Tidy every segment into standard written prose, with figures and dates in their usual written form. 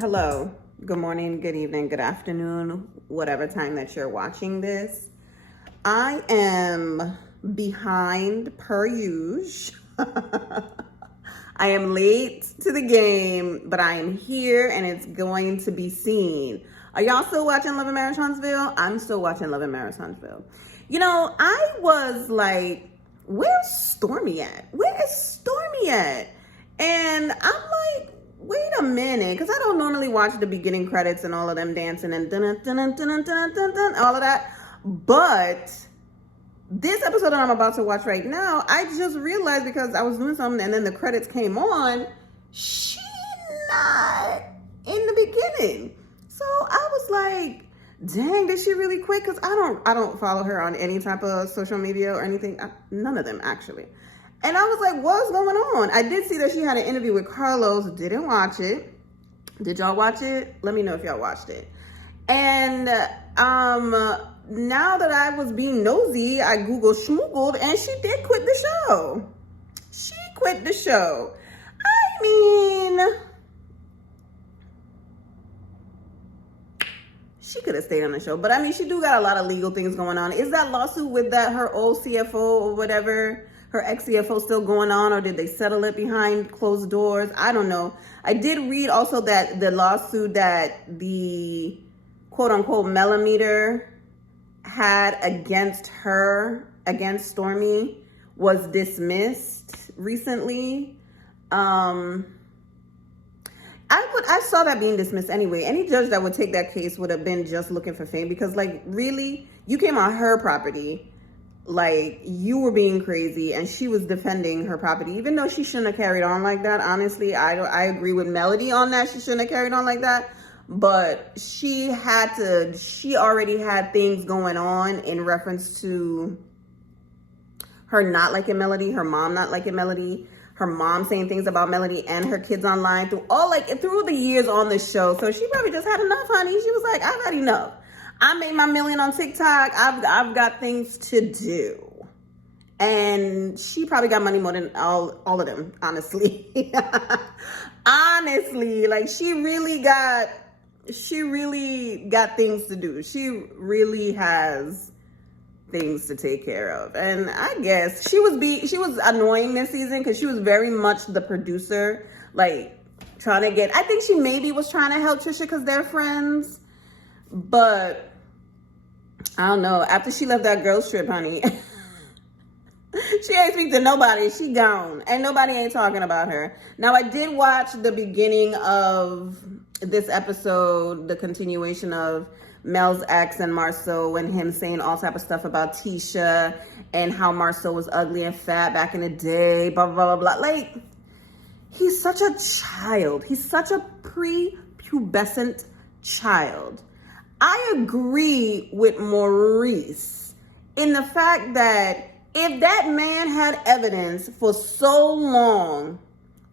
Hello, good morning, good evening, good afternoon, whatever time that you're watching this. I am behind per usual. I am late to the game, but I am here and it's going to be seen. Are y'all still watching Love and Marriage Huntsville? I'm still watching Love and Marriage Huntsville. You know, I was like, where's Stormy at? Where is Stormy at? And I'm like, wait a minute, because I don't normally watch the beginning credits and all of them dancing and dun dun dun dun dun dun dun, all of that. But this episode that I'm about to watch right now, I just realized because I was doing something and then the credits came on, she not in the beginning. So I was like, dang, did she really quit? Because I don't follow her on any type of social media or anything. None of them, actually. And I was like, what's going on? I did see that she had an interview with Carlos. Didn't watch it. Did y'all watch it? Let me know if y'all watched it. And now that I was being nosy, I Googled schmoogled, and she did quit the show. She quit the show. I mean, she could have stayed on the show. But I mean, she do got a lot of legal things going on. Is that lawsuit with her old CFO or whatever, her ex-CFO, still going on, or did they settle it behind closed doors? I don't know. I did read also that the lawsuit that the quote-unquote millimeter had against Stormy, was dismissed recently. I saw that being dismissed anyway. Any judge that would take that case would have been just looking for fame, because, like, really, you came on her property. Like, you were being crazy, and she was defending her property, even though she shouldn't have carried on like that. Honestly, I agree with Melody on that. She shouldn't have carried on like that. But she already had things going on in reference to her not liking Melody, her mom not liking Melody, her mom saying things about Melody and her kids online through the years on the show. So she probably just had enough, honey. She was like, I've had enough. I made my million on TikTok. I've got things to do. And she probably got money more than all of them, honestly. Honestly, like, she really got things to do. She really has things to take care of. And I guess she was annoying this season because she was very much the producer, like, I think she maybe was trying to help Trisha because they're friends. But I don't know. After she left that girls trip, honey, she ain't speak to nobody. She gone. And nobody ain't talking about her. Now, I did watch the beginning of this episode, the continuation of Mel's ex and Marceau, and him saying all type of stuff about Tisha and how Marceau was ugly and fat back in the day, blah, blah, blah, blah. Like, he's such a child. He's such a prepubescent child. I agree with Maurice in the fact that if that man had evidence for so long,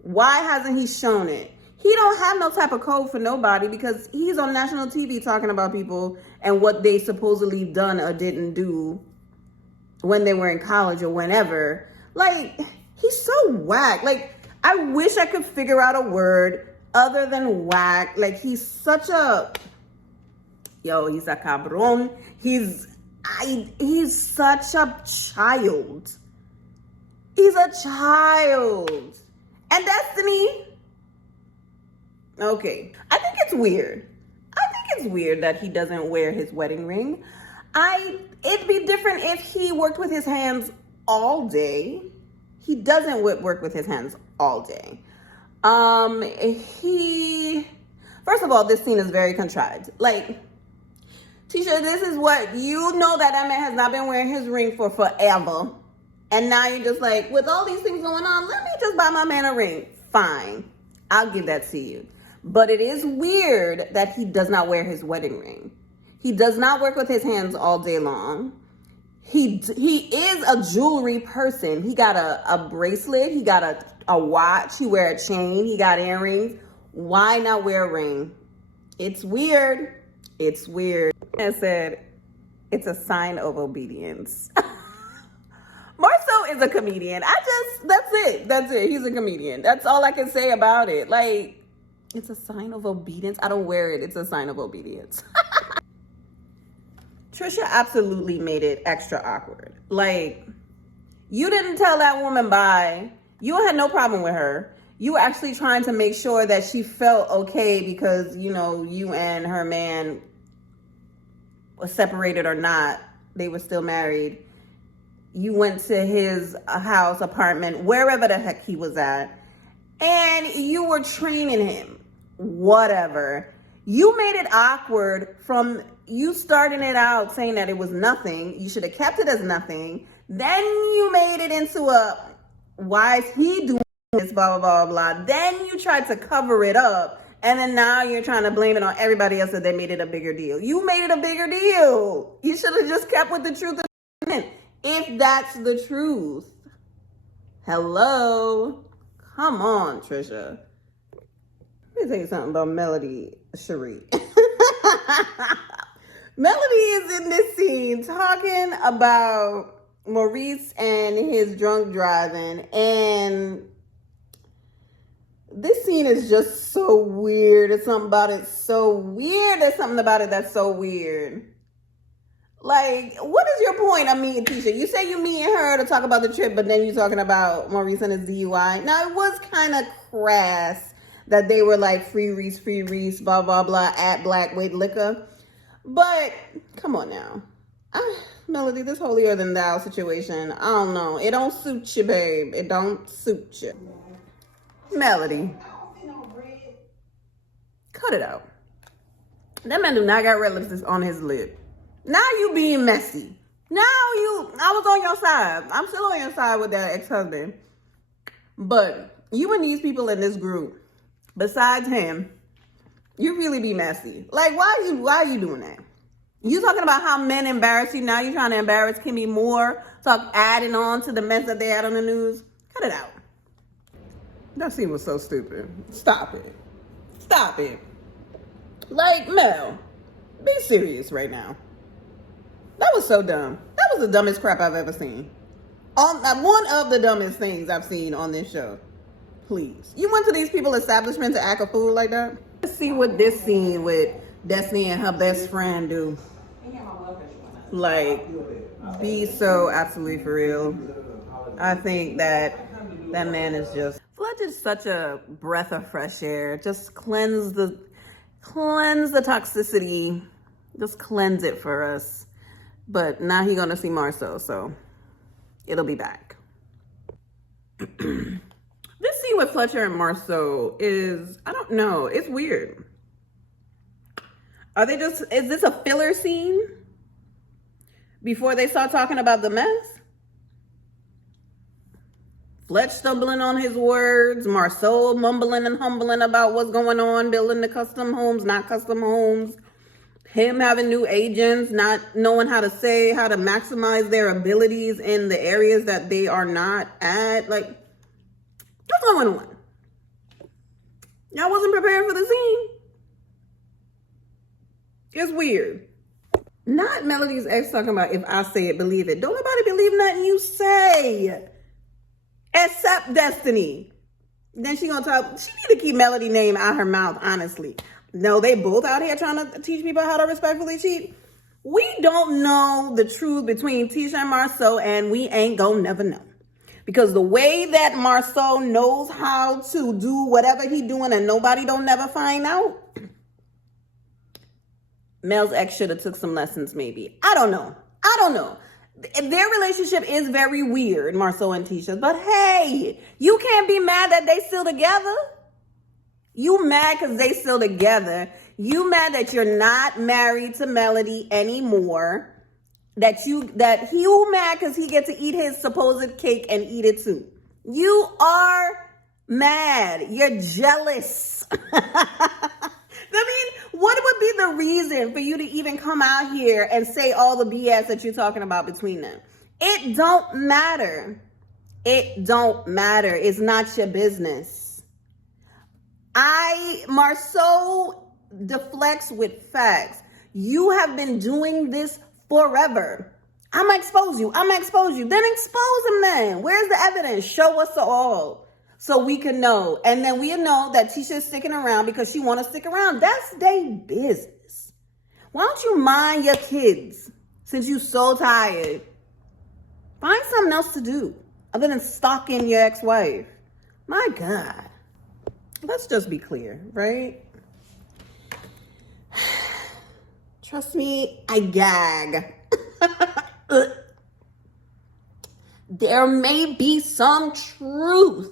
why hasn't he shown it? He don't have no type of code for nobody because he's on national TV talking about people and what they supposedly done or didn't do when they were in college or whenever. Like, he's so whack. Like, I wish I could figure out a word other than whack. Like, he's such a... he's a cabron. He's such a child. He's a child. And Destiny... Okay, I think it's weird. That he doesn't wear his wedding ring. It'd be different if he worked with his hands all day. He doesn't work with his hands all day. First of all, this scene is very contrived. Like, Tisha, this is what, you know that man has not been wearing his ring for forever. And now you're just like, with all these things going on, let me just buy my man a ring. Fine, I'll give that to you. But it is weird that he does not wear his wedding ring. He does not work with his hands all day long. He is a jewelry person. He got a bracelet. He got a watch. He wear a chain. He got earrings. Why not wear a ring? It's weird. It's weird. I said, it's a sign of obedience. Marceau is a comedian. That's it. He's a comedian. That's all I can say about it. Like, It's a sign of obedience. I don't wear it. It's a sign of obedience. Trisha absolutely made it extra awkward. Like, you didn't tell that woman bye. You had no problem with her. You were actually trying to make sure that she felt okay because, you know, you and her man were separated or not. They were still married. You went to his house, apartment, wherever the heck he was at, and you were training him. Whatever. You made it awkward from you starting it out saying that it was nothing. You should have kept it as nothing. Then you made it into a, why is he doing this, blah, blah, blah, blah. Then you tried to cover it up. And then now you're trying to blame it on everybody else that they made it a bigger deal. You made it a bigger deal. You should have just kept with the truth. If that's the truth. Hello. Come on, Trisha. Let me tell you something about Melody Cherie. Melody is in this scene talking about Maurice and his drunk driving, and this scene is just so weird. There's something about it so weird. There's something about it that's so weird. Like, what is your point of meeting Tisha? You say you meeting her to talk about the trip, but then you're talking about Maurice and his DUI. Now, it was kind of crass that they were like, free Reese, blah, blah, blah, at Black with liquor. But, come on now. Melody, this holier than thou situation, I don't know. It don't suit you, babe. It don't suit you. Melody. Cut it out. That man do not got red lipstick on his lip. Now you being messy. I was on your side. I'm still on your side with that ex-husband. But you and these people in this group, besides him, you really be messy. Like, why are you doing that? You talking about how men embarrass you. Now you're trying to embarrass Kimmy Moore. Adding on to the mess that they had on the news. Cut it out. That scene was so stupid. Stop it. Stop it. Like, Mel, be serious right now. That was so dumb. That was the dumbest crap I've ever seen. One of the dumbest things I've seen on this show. Please. You went to these people's establishment to act a fool like that? Let's see what this scene with Destiny and her best friend do. Like, be so absolutely for real. I think that man is just... Fletch is such a breath of fresh air. Just cleanse the toxicity. Just cleanse it for us. But now he's gonna see Marceau, so it'll be back. This scene with Fletcher and Marceau is, I don't know, it's weird. Is this a filler scene? Before they start talking about the mess? Fletch stumbling on his words, Marceau mumbling and humbling about what's going on, building the custom homes, not custom homes. Him having new agents, not knowing how to maximize their abilities in the areas that they are not at. Like, what's going on? Y'all wasn't prepared for the scene. It's weird. Not Melody's ex talking about, if I say it, believe it. Don't nobody believe nothing you say. Except Destiny. Then she gonna talk, she need to keep Melody name out her mouth, honestly. No, they both out here trying to teach people how to respectfully cheat. We don't know the truth between Tisha and Marceau, and we ain't gonna never know. Because the way that Marceau knows how to do whatever he doing and nobody don't never find out, Mel's ex should have took some lessons maybe. I don't know. Their relationship is very weird, Marceau and Tisha. But hey, you can't be mad that they still together. You mad because they still together. You mad that you're not married to Melody anymore. That you mad because he gets to eat his supposed cake and eat it too. You are mad. You're jealous. I mean, what would be the reason for you to even come out here and say all the BS that you're talking about between them? It don't matter. It don't matter. It's not your business. Marceau deflects with facts. You have been doing this forever. I'm gonna expose you. Then expose him then. Where's the evidence? Show us all. so we can know. And then we'll know that Tisha's sticking around because she want to stick around. That's their business. Why don't you mind your kids since you so tired? Find something else to do other than stalking your ex-wife. My God. Let's just be clear, right? Trust me, I gag. There may be some truth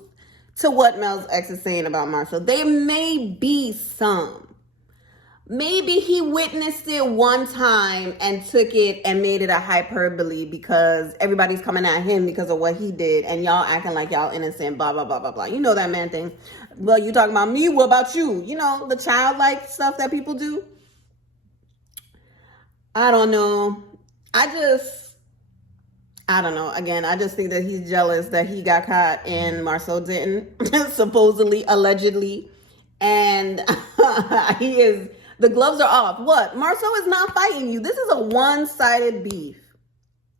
to what Mel's ex is saying about Marshall. There may be some. Maybe he witnessed it one time and took it and made it a hyperbole because everybody's coming at him because of what he did and y'all acting like y'all innocent, blah, blah, blah, blah, blah. You know that man thing. Well, you talking about me, what about you? You know, the childlike stuff that people do. I don't know. I don't know. Again, I just think that he's jealous that he got caught and Marcel didn't, supposedly, allegedly. And the gloves are off. What? Marcel is not fighting you. This is a one-sided beef.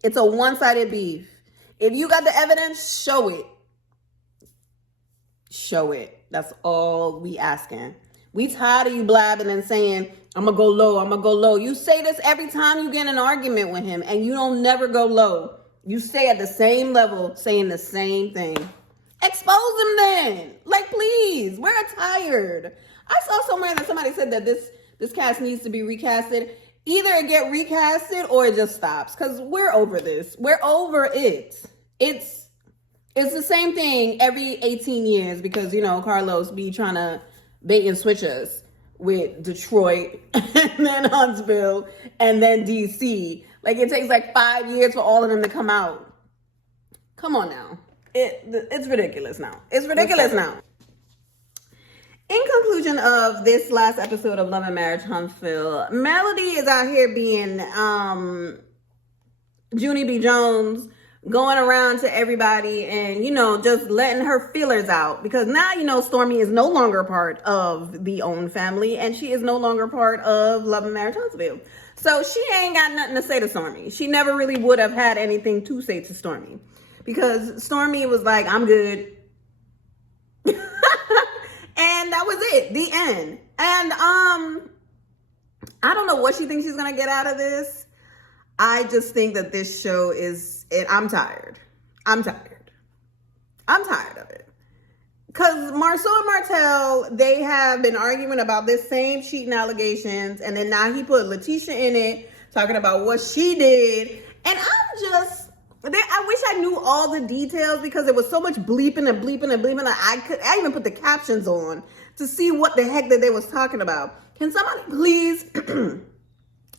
It's a one-sided beef. If you got the evidence, show it. Show it. That's all we asking. We tired of you blabbing and saying, I'm going to go low, I'm going to go low. You say this every time you get in an argument with him and you don't never go low. You stay at the same level saying the same thing. Expose him then. Like, please, we're tired. I saw somewhere that somebody said that this cast needs to be recasted. Either it get recasted or it just stops because we're over this. We're over it. It's the same thing every 18 years because, you know, Carlos be trying to bait and switch us with Detroit and then Huntsville and then DC. Like, it takes like 5 years for all of them to come out. Come on now. It's ridiculous now. It's ridiculous now. In conclusion of this last episode of Love and Marriage Huntsville, Melody is out here being Junie B. Jones, going around to everybody and, you know, just letting her feelers out. Because now, you know, Stormy is no longer part of the OWN family and she is no longer part of Love and Marriage Huntsville. So she ain't got nothing to say to Stormy. She never really would have had anything to say to Stormy. Because Stormy was like, I'm good. And that was it. The end. And I don't know what she thinks she's going to get out of this. I just think that this show I'm tired. I'm tired of it. Because Marceau and Martel, they have been arguing about this same cheating allegations. And then now he put Letitia in it, talking about what she did. And I wish I knew all the details because there was so much bleeping and bleeping and bleeping. I even put the captions on to see what the heck that they was talking about. Can somebody please,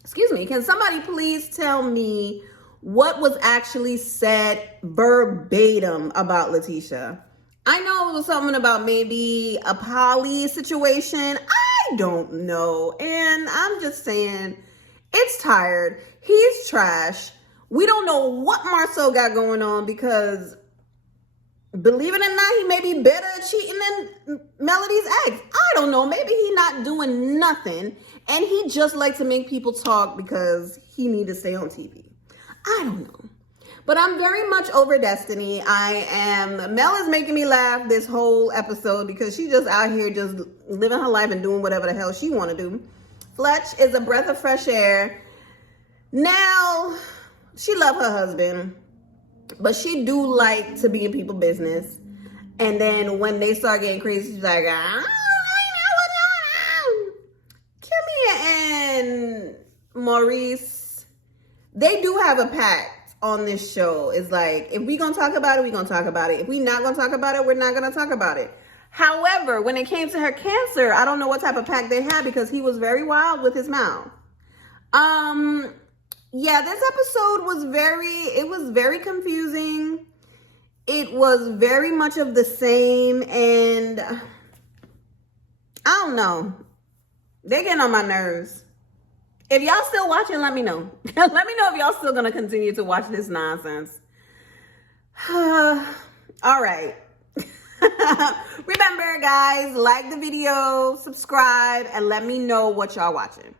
excuse me, can somebody please tell me what was actually said verbatim about Letitia? I know it was something about maybe a poly situation. I don't know. And I'm just saying, it's tired. He's trash. We don't know what Marceau got going on because, believe it or not, he may be better at cheating than Melody's ex. I don't know. Maybe he not doing nothing. And he just like to make people talk because he need to stay on TV. I don't know. But I'm very much over Destiny. Mel is making me laugh this whole episode because she's just out here just living her life and doing whatever the hell she want to do. Fletch is a breath of fresh air. Now, she love her husband, but she do like to be in people's business. And then when they start getting crazy, she's like, I don't know what's going on. Kimmy and Maurice, they do have a pact on this show. It's like, if we gonna talk about it, we gonna talk about it. If we not gonna talk about it, we're not gonna talk about it. However, when it came to her cancer, I don't know what type of pact they had because he was very wild with his mouth. Yeah, this episode was very confusing. It was very much of the same, and I don't know. They're getting on my nerves. If y'all still watching, let me know. Let me know if y'all still gonna continue to watch this nonsense. All right. Remember, guys, like the video, subscribe, and let me know what y'all watching.